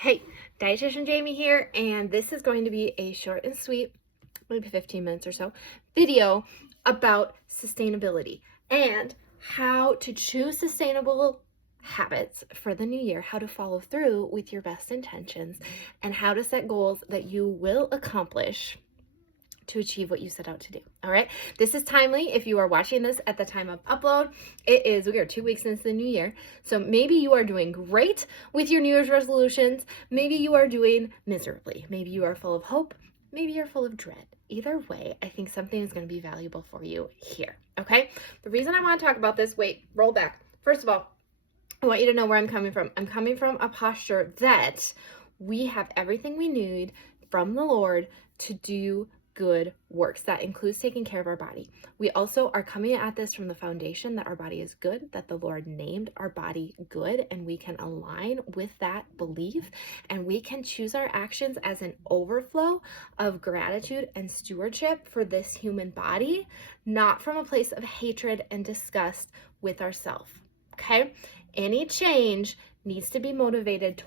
Hey, Dietitian Jamie here, and this is going to be a short and sweet, maybe 15 minutes or so, video about sustainability and how to choose sustainable habits for the new year, how to follow through with your best intentions, and how to set goals that you will accomplish to achieve what you set out to do. All right. This is timely. If you are watching this at the time of upload, we are 2 weeks into the new year. So maybe you are doing great with your New Year's resolutions. Maybe you are doing miserably. Maybe you are full of hope. Maybe you're full of dread. Either way, I think something is going to be valuable for you here. Okay. The reason I want to talk about this, roll back. First of all, I want you to know where I'm coming from. I'm coming from a posture that we have everything we need from the Lord to do good works. That includes taking care of our body. We also are coming at this from the foundation that our body is good, that the Lord named our body good, and we can align with that belief, and we can choose our actions as an overflow of gratitude and stewardship for this human body, not from a place of hatred and disgust with ourselves. Okay? Any change needs to be motivated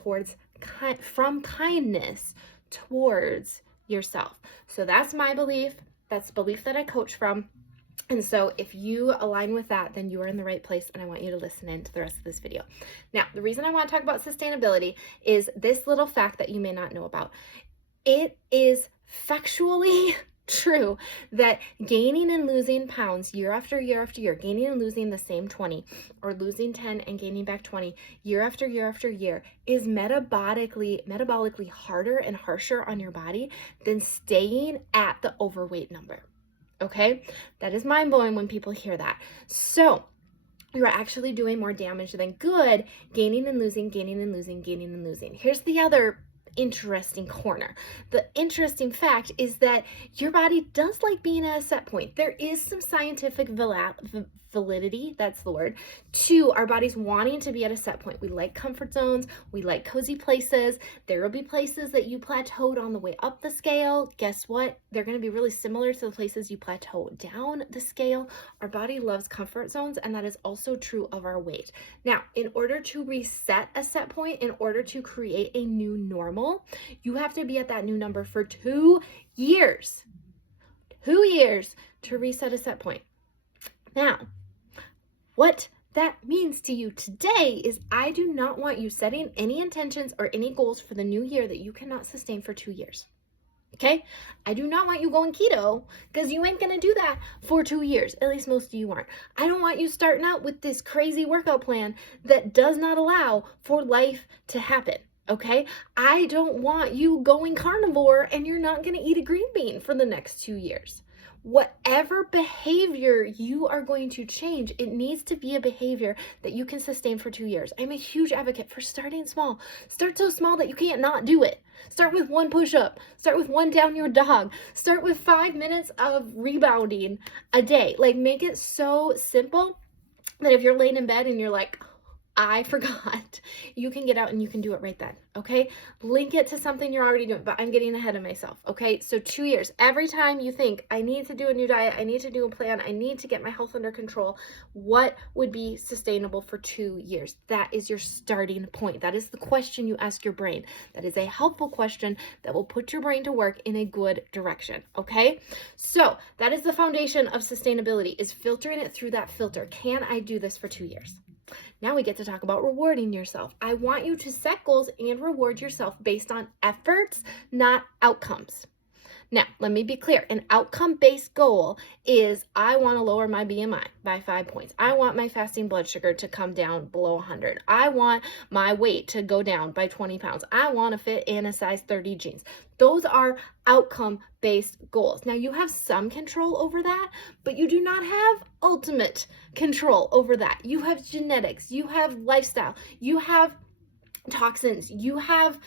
from kindness towards yourself. So that's my belief. That's the belief that I coach from. And so if you align with that, then you are in the right place, and I want you to listen in to the rest of this video. Now, the reason I want to talk about sustainability is this little fact that you may not know about. It is factually true that gaining and losing pounds year after year after year, gaining and losing the same 20, or losing 10 and gaining back 20 year after year after year is metabolically harder and harsher on your body than staying at the overweight number. Okay? That is mind-blowing when people hear that. So you're actually doing more damage than good, gaining and losing, gaining and losing, gaining and losing. Here's the other interesting corner. The interesting fact is that your body does like being at a set point. There is some scientific validity, that's the word, to our bodies wanting to be at a set point. We like comfort zones. We like cozy places. There will be places that you plateaued on the way up the scale. Guess what? They're going to be really similar to the places you plateau down the scale. Our body loves comfort zones, and that is also true of our weight. Now, in order to reset a set point, in order to create a new normal, you have to be at that new number for 2 years. 2 years to reset a set point. Now, what that means to you today is I do not want you setting any intentions or any goals for the new year that you cannot sustain for 2 years. Okay? I do not want you going keto, because you ain't going to do that for 2 years. At least most of you aren't. I don't want you starting out with this crazy workout plan that does not allow for life to happen. Okay? I don't want you going carnivore and you're not going to eat a green bean for the next 2 years. Whatever behavior you are going to change, it needs to be a behavior that you can sustain for 2 years. I'm a huge advocate for starting small. Start so small that you can't not do it. Start with 1 push-up. Start with 1 down your dog. Start with 5 minutes of rebounding a day. Like, make it so simple that if you're laying in bed and you're like, I forgot, you can get out and you can do it right then. Okay? Link it to something you're already doing, but I'm getting ahead of myself. Okay? So 2 years. Every time you think, I need to do a new diet, I need to do a plan, I need to get my health under control, what would be sustainable for 2 years? That is your starting point. That is the question you ask your brain. That is a helpful question that will put your brain to work in a good direction. Okay? So that is the foundation of sustainability, is filtering it through that filter. Can I do this for 2 years? Now we get to talk about rewarding yourself. I want you to set goals and reward yourself based on efforts, not outcomes. Now, let me be clear. An outcome-based goal is I want to lower my BMI by 5 points. I want my fasting blood sugar to come down below 100. I want my weight to go down by 20 pounds. I want to fit in a size 30 jeans. Those are outcome-based goals. Now, you have some control over that, but you do not have ultimate control over that. You have genetics. You have lifestyle. You have toxins. You have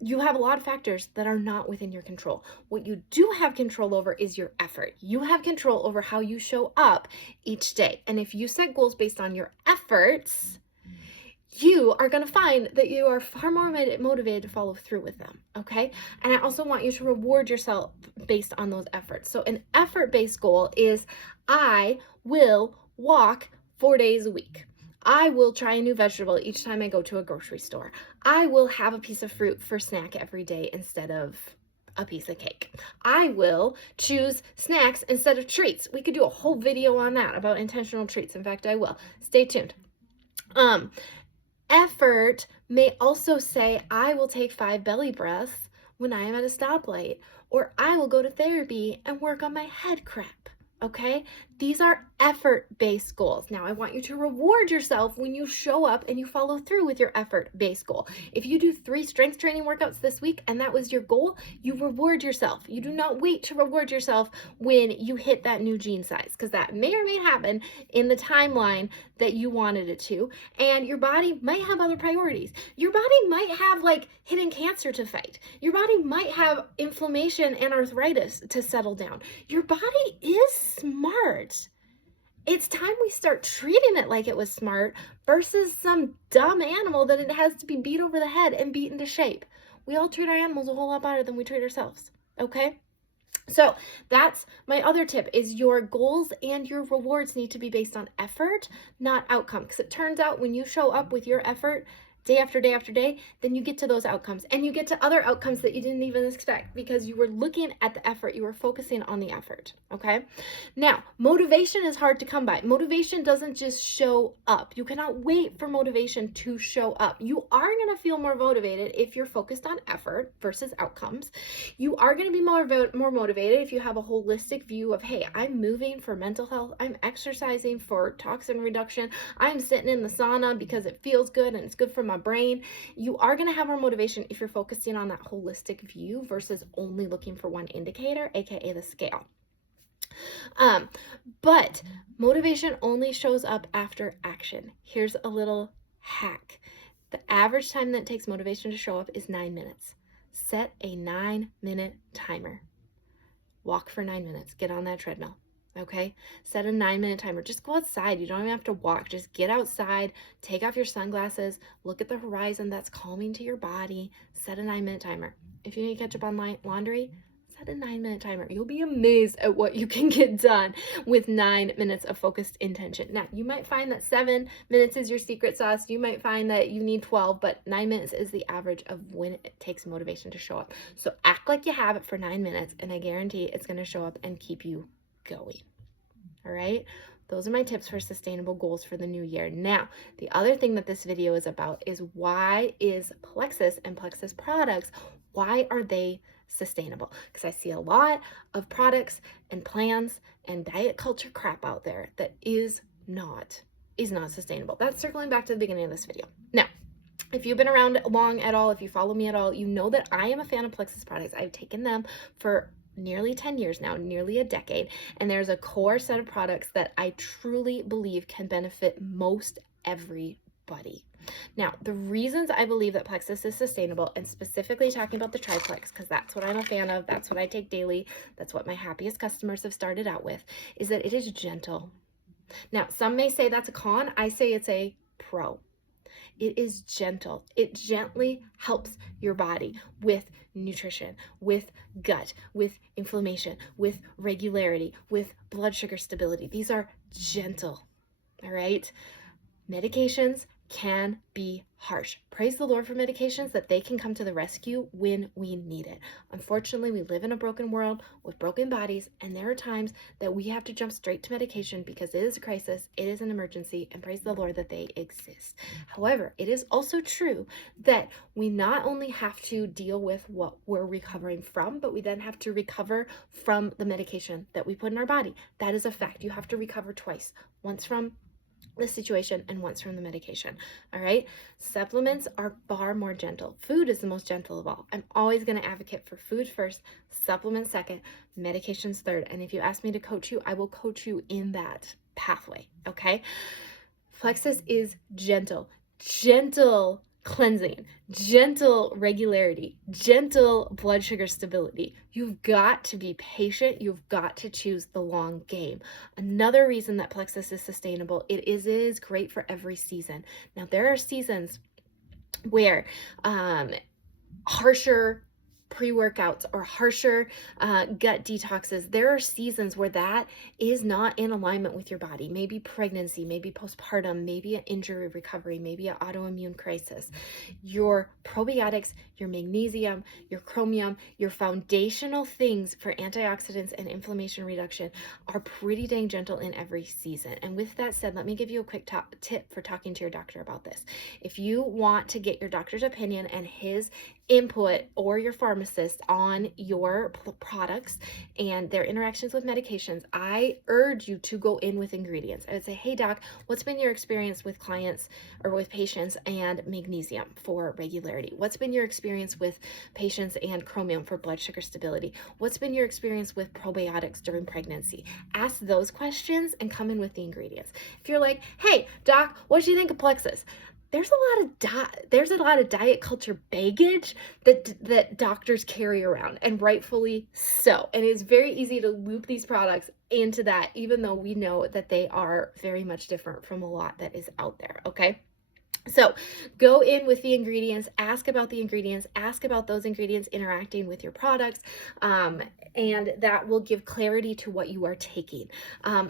a lot of factors that are not within your control. What you do have control over is your effort. You have control over how you show up each day. And if you set goals based on your efforts, you are going to find that you are far more motivated to follow through with them. Okay? And I also want you to reward yourself based on those efforts. So an effort-based goal is I will walk 4 days a week. I will try a new vegetable each time I go to a grocery store. I will have a piece of fruit for snack every day instead of a piece of cake. I will choose snacks instead of treats. We could do a whole video on that about intentional treats. In fact, I will. Stay tuned. Effort may also say, I will take 5 belly breaths when I am at a stoplight, or I will go to therapy and work on my head crap. Okay? These are effort-based goals. Now, I want you to reward yourself when you show up and you follow through with your effort-based goal. If you do 3 strength training workouts this week and that was your goal, you reward yourself. You do not wait to reward yourself when you hit that new jean size, because that may or may happen in the timeline that you wanted it to, and your body might have other priorities. Your body might have like hidden cancer to fight. Your body might have inflammation and arthritis to settle down. Your body is smart. It's time we start treating it like it was smart versus some dumb animal that it has to be beat over the head and beat into shape. We all treat our animals a whole lot better than we treat ourselves, okay? So that's my other tip, is your goals and your rewards need to be based on effort, not outcome. Because it turns out when you show up with your effort day after day after day, then you get to those outcomes, and you get to other outcomes that you didn't even expect because you were looking at the effort, you were focusing on the effort, okay? Now, motivation is hard to come by. Motivation doesn't just show up. You cannot wait for motivation to show up. You are going to feel more motivated if you're focused on effort versus outcomes. You are going to be more motivated if you have a holistic view of, hey, I'm moving for mental health, I'm exercising for toxin reduction, I'm sitting in the sauna because it feels good and it's good for my brain. You are going to have more motivation if you're focusing on that holistic view versus only looking for one indicator, aka the scale. But motivation only shows up after action. Here's a little hack. The average time that it takes motivation to show up is 9 minutes. Set a 9-minute timer. Walk for 9 minutes. Get on that treadmill. Okay? Set a 9-minute timer. Just go outside. You don't even have to walk. Just get outside, take off your sunglasses, look at the horizon. That's calming to your body. Set a 9-minute timer. If you need to catch up on laundry, set a 9-minute timer. You'll be amazed at what you can get done with 9 minutes of focused intention. Now, you might find that 7 minutes is your secret sauce. You might find that you need 12, but 9 minutes is the average of when it takes motivation to show up. So act like you have it for 9 minutes, and I guarantee it's going to show up and keep you going. All right? Those are my tips for sustainable goals for the new year. Now, the other thing that this video is about is, why is Plexus and Plexus products, why are they sustainable? Because I see a lot of products and plans and diet culture crap out there that is not sustainable. That's circling back to the beginning of this video. Now, if you've been around long at all, if you follow me at all, you know that I am a fan of Plexus products. I've taken them for nearly 10 years now, nearly a decade, and there's a core set of products that I truly believe can benefit most everybody. Now, the reasons I believe that Plexus is sustainable, and specifically talking about the triplex, because that's what I'm a fan of, that's what I take daily, that's what my happiest customers have started out with, is that it is gentle. Now, some may say that's a con. I say it's a pro. It is gentle. It gently helps your body with nutrition, with gut, with inflammation, with regularity, with blood sugar stability. These are gentle, all right? Medications can be harsh. Praise the Lord for medications, that they can come to the rescue when we need it. Unfortunately, we live in a broken world with broken bodies, and there are times that we have to jump straight to medication because it is a crisis, it is an emergency, and praise the Lord that they exist. However, it is also true that we not only have to deal with what we're recovering from, but we then have to recover from the medication that we put in our body. That is a fact. You have to recover twice, once from the situation and once from the medication. All right, supplements are far more gentle. Food is the most gentle of all. I'm always going to advocate for food first, supplements second, medications third. And if you ask me to coach you, I will coach you in that pathway. Okay, Plexus is gentle cleansing, gentle regularity, gentle blood sugar stability. You've got to be patient. You've got to choose the long game. Another reason that Plexus is sustainable, it is great for every season. Now, there are seasons where harsher pre-workouts or harsher gut detoxes. There are seasons where that is not in alignment with your body. Maybe pregnancy, maybe postpartum, maybe an injury recovery, maybe an autoimmune crisis. Your probiotics, your magnesium, your chromium, your foundational things for antioxidants and inflammation reduction are pretty dang gentle in every season. And with that said, let me give you a quick tip for talking to your doctor about this. If you want to get your doctor's opinion and his input, or your pharmacist, on your products and their interactions with medications, I urge you to go in with ingredients. I would say, hey doc, what's been your experience with clients or with patients and magnesium for regularity? What's been your experience with patients and chromium for blood sugar stability? What's been your experience with probiotics during pregnancy? Ask those questions and come in with the ingredients. If you're like, hey doc, what do you think of Plexus? There's a lot of diet culture baggage that doctors carry around, and rightfully so. And it's very easy to loop these products into that, even though we know that they are very much different from a lot that is out there, okay? So go in with the ingredients, ask about the ingredients, ask about those ingredients interacting with your products, and that will give clarity to what you are taking.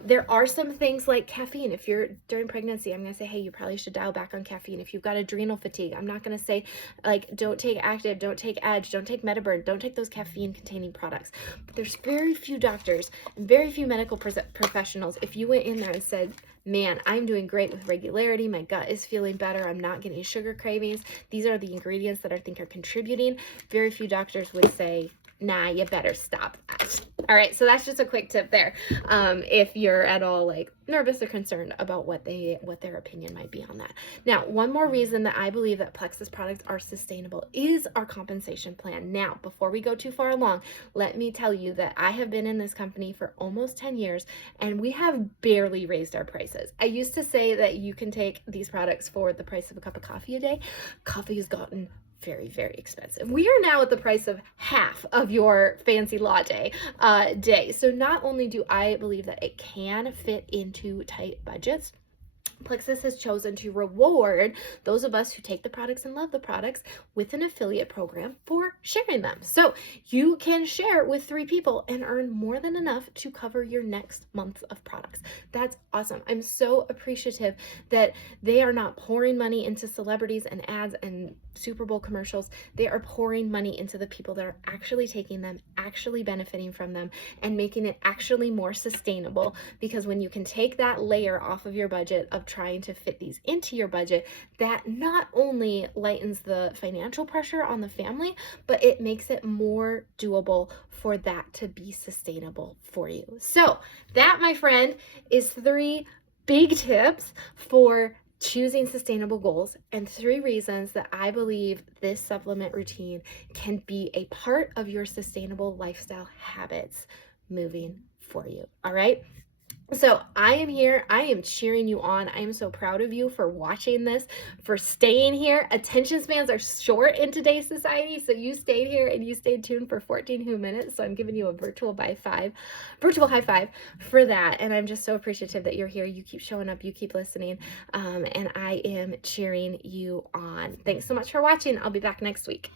There are some things like caffeine. If you're during pregnancy, I'm going to say, hey, you probably should dial back on caffeine. If you've got adrenal fatigue, I'm not going to say, like, don't take Active, don't take Edge, don't take Metaburn, don't take those caffeine-containing products. But there's very few doctors and very few medical professionals. If you went in there and said, man, I'm doing great with regularity, my gut is feeling better, I'm not getting sugar cravings, these are the ingredients that I think are contributing, very few doctors would say, nah, you better stop that. All right, so that's just a quick tip there. If you're at all like nervous or concerned about what their opinion might be on that. Now, one more reason that I believe that Plexus products are sustainable is our compensation plan. Now, before we go too far along, let me tell you that I have been in this company for almost 10 years and we have barely raised our prices. I used to say that you can take these products for the price of a cup of coffee a day. Coffee has gotten very, very expensive. We are now at the price of half of your fancy latte day. So not only do I believe that it can fit into tight budgets, Plexus has chosen to reward those of us who take the products and love the products with an affiliate program for sharing them. So you can share with 3 people and earn more than enough to cover your next month of products. That's awesome. I'm so appreciative that they are not pouring money into celebrities and ads and Super Bowl commercials. They are pouring money into the people that are actually taking them, actually benefiting from them, and making it actually more sustainable. Because when you can take that layer off of your budget of trying to fit these into your budget, that not only lightens the financial pressure on the family, but it makes it more doable for that to be sustainable for you. So that, my friend, is 3 big tips for choosing sustainable goals and 3 reasons that I believe this supplement routine can be a part of your sustainable lifestyle habits moving for you. All right. So I am here. I am cheering you on. I am so proud of you for watching this, for staying here. Attention spans are short in today's society, so you stayed here and you stayed tuned for 14 whole minutes. So I'm giving you a virtual high five for that. And I'm just so appreciative that you're here. You keep showing up. You keep listening. And I am cheering you on. Thanks so much for watching. I'll be back next week.